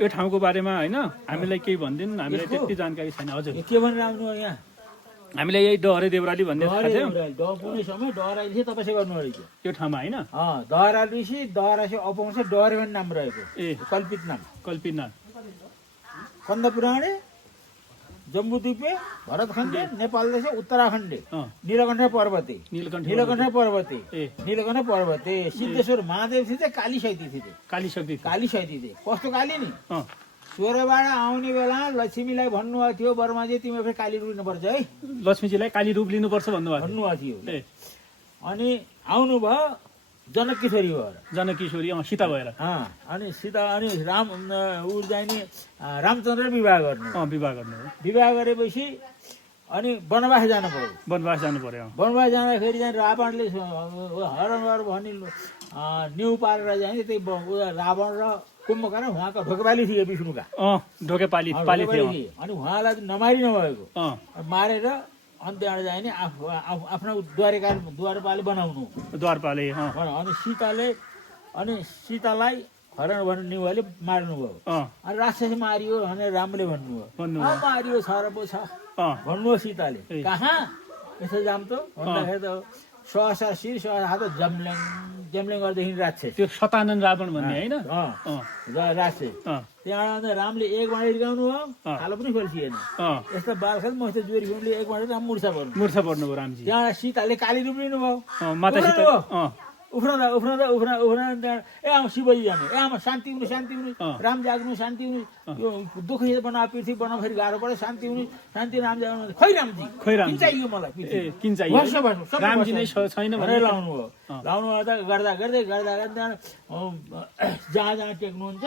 यो ठाउँको बारेमा होइन हामीलाई केही भनिदिनु, हामीलाई त्यति जानकारी छैन। हजुर के भनेर आउनु हो यहाँ? हामीलाई यही डहरे देउराली भन्ने थाहा थियो। पुग्ने समय डहराएपछि तपाईँ गर्नु रहेछ यो ठाउँमा होइन? दहराएपछि दहराएपछि अपाउँछ डहरे भन्ने नाम रहेको। कल्पित नाम कल्पितनाथ। कन्द पुराणे, जम्बूद्वीपे, भरतखण्डे, नेपाल देश, उत्तराखण्डे, नीलकण्ठ पर्वते, नीलकण्ठ पर्वते, सिद्धेश्वर महादेव थिए, काली शक्ति थिए। काली शक्ति थिए। कस्तो काली नि? स्वर्गबाट आउने बेला लक्ष्मीलाई भन्नुभएको थियो बर्माजी तिमी फेरि काली रूप लिनुपर्छ है। लक्ष्मीजीलाई काली रूप लिनुपर्छ भन्नुभएको थियो। अनि आउनुभयो जनक किशोरी भएर। जनक किशोरी सीता भएर। अनि सीता अनि राम ऊ जाने रामचन्द्र विवाह गर्नु। विवाह गरेपछि अनि वनवास जानु पर्यो। वनवास जाँदाखेरि चाहिँ रावणले हरण भनी न्यु पारेर जाने त्यही रावण र कुम्भकर्ण उहाँका ढोकेपाली थिए विष्णुका। ढोकेपाली थिए। अनि उहाँलाई नमारी नभएको मारेर अनि त्यहाँबाट जाने आफ्नो द्वारपाले बनाउनु। अनि सीतालाई हरण भन्ने भएले मार्नुभयो। अनि राक्षस मारियो भनेर रामले भन्नुभयो। मारियो छ र पो छ भन्नुभयो सीताले। कहाँ यसो जाम त भन्दाखेरि त सहसा शिर सहसा हात जम्ल्याङ गर्दैछिन् राक्षस। त्यो शतानन रावण भन्ने होइन? राक्षस। त्यहाँबाट रामले एक बाँडी हिर्काउनु भयो, खालो पनि खोल्सिएन। यस्तो बालखेल मस्त जोरी हुनुले एक बाँडी राम मुर्छा पर्नुभयो रामजी। त्यहाँबाट सीताले काली रूप लिनुभयो। उफ्रँदा ए आमा शिवजी जाने, ए आमा शान्ति हुनु राम जाग्नु शान्ति हुनु। यो दुःख बना पृथ्वी बना फेरि गाह्रो पर्यो। शान्ति हुनु राम जाग्नु। खै रामजी किन चाहियो मलाई? किन चाहियो? रामजी नै छैन भनेर लाउनु भयो। गर्दा गर्दै जहाँ टेक्नुहुन्छ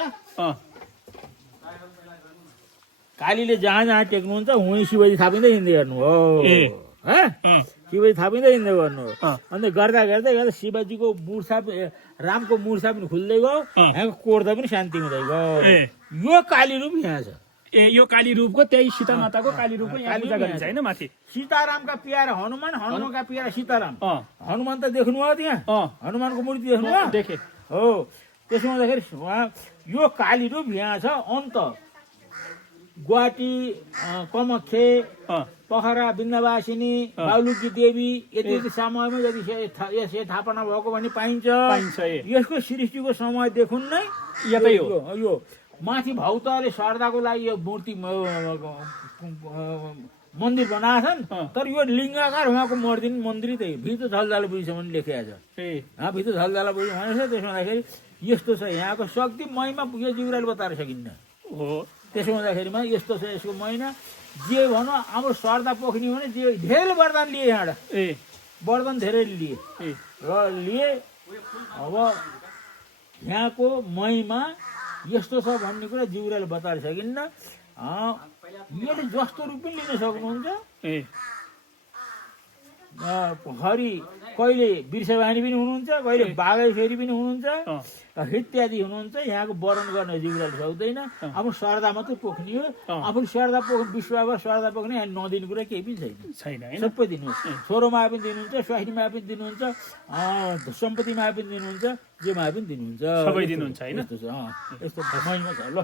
कालीले जहाँ टेक्नुहुन्छ उहीँ शिवजी थापिँदै हिँड्दै गर्नु हो। शिवजी थापिँदै हिँड्दै गर्नु हो। अन्त गर्दा शिवजीको मूर्छा रामको मूर्छा पनि खुल्दै गयो, यहाँको कोर्दा पनि शान्ति हुँदै गयो। यो काली रूप यहाँ छ। यो काली रूपको त्यही सीता माताको काली रूपको यहाँ पूजा गरिन्छ होइन? माथि सीतारामका प्यारा हनुमानका प्यारा सीताराम। हनुमान त देख्नुभयो त्यहाँ? हनुमानको मूर्ति देख्नुभयो? देखे हो। त्यसो हुँदाखेरि उहाँ यो काली रूप यहाँ छ। अन्त गुवाहाटी, कमख्ये, पोखरा, बिन्दवासिनी, बालुकी देवी यति समयमा यदि यसले थापना भएको भने पाइन्छ। यसको सृष्टिको समयदेखि नै यतै हो। यो माथि भौतले शारदाको लागि यो मूर्ति मन्दिर बनाएछन्। तर यो लिङ्गाकार उहाँको मन्दिर त्यही भित्र झलझाला बुझीसम्म लेखिएको छ। भित्र झलझाला बुझी भनेको छ। त्यसो हुँदाखेरि यस्तो छ यहाँको शक्ति महिमा यो जिब्राले बताएर सकिन्न हो। त्यसो हुँदाखेरिमा यस्तो छ यसको महिना। जे भनौँ हाम्रो शारदा पोख्ने भने जे धेरै वरदान लिए यहाँबाट। वरदान धेरै लिए अब यहाँको महिमा यस्तो छ भन्ने कुरा जिब्राले बताएर सकिन्न। यसले जस्तो रूप पनि लिन सक्नुहुन्छ। हरि कहिले वृषवाहिनी पनि हुनुहुन्छ, कहिले बाघेश्वरी पनि हुनुहुन्छ, इत्यादि हुनुहुन्छ। यहाँको वर्णन गर्न जिब्राले सक्दैन। अब शारदा मात्रै पोख्ने हो। आफूले शारदा विश्वभर शारदा पोख्ने यहाँ नदिने कुरा केही पनि छैन। सबै दिनुहुन्छ। छोरो माया पनि दिनुहुन्छ, स्वास्नी माया पनि दिनुहुन्छ, सम्पत्ति माया पनि दिनुहुन्छ, जे माया पनि दिनुहुन्छ। सबै दिनुहुन्छ होइन? यस्तो महिमा छ ल।